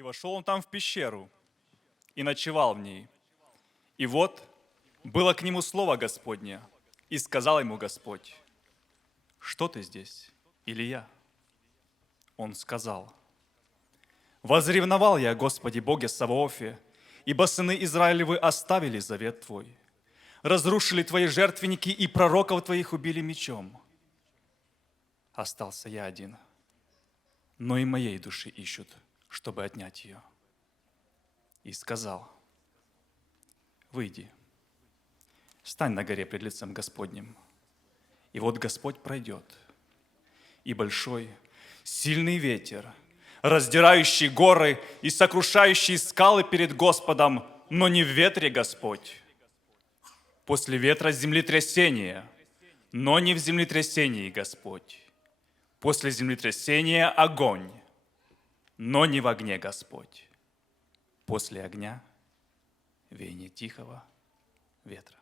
И вошел он там в пещеру, и ночевал в ней. И вот было к нему слово Господне, и сказал ему Господь: что ты здесь, Илия? Он сказал: возревновал я, Господи Боге Саваофе, ибо сыны Израилевы оставили завет Твой, разрушили Твои жертвенники и пророков Твоих убили мечом. Остался я один, но и моей души ищут, чтобы отнять ее. И сказал: выйди, стань на горе пред лицем Господним. И вот Господь пройдет, и большой, сильный ветер, раздирающий горы и сокрушающий скалы перед Господом, но не в ветре Господь. После ветра землетрясение, но не в землетрясении Господь. После землетрясения огонь, но не в огне Господь. После огня веяние тихого ветра.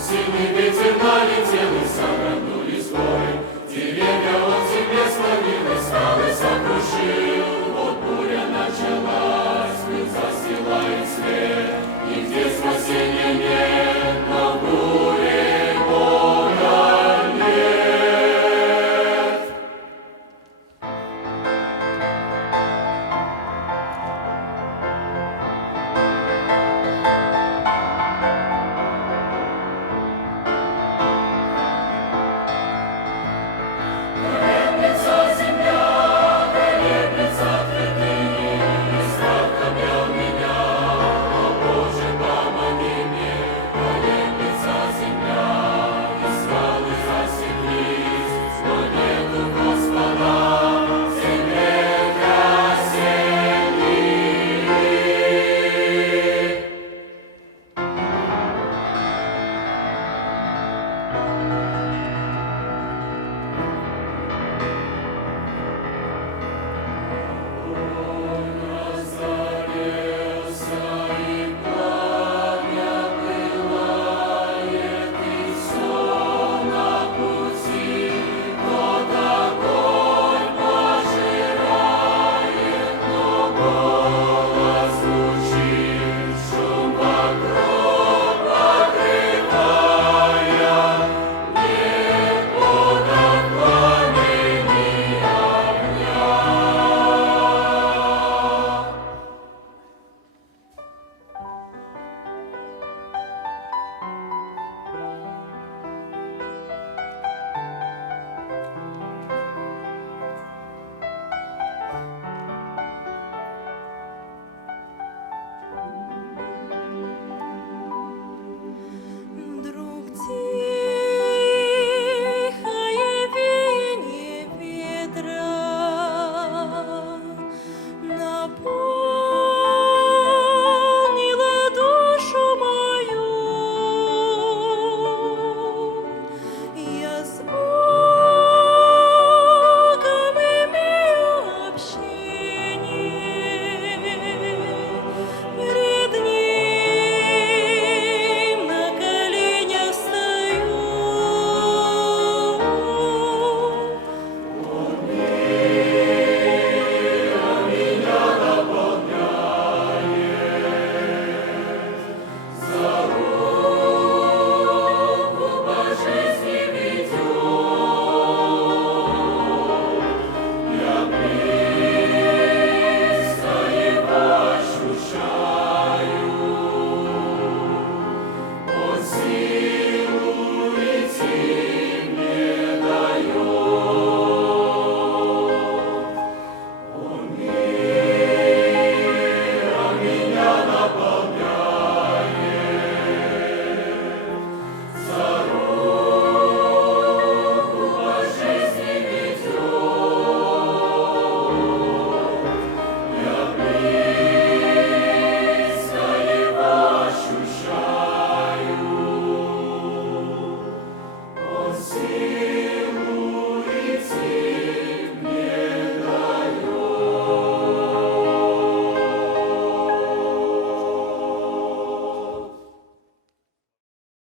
Сильный ветер налетел и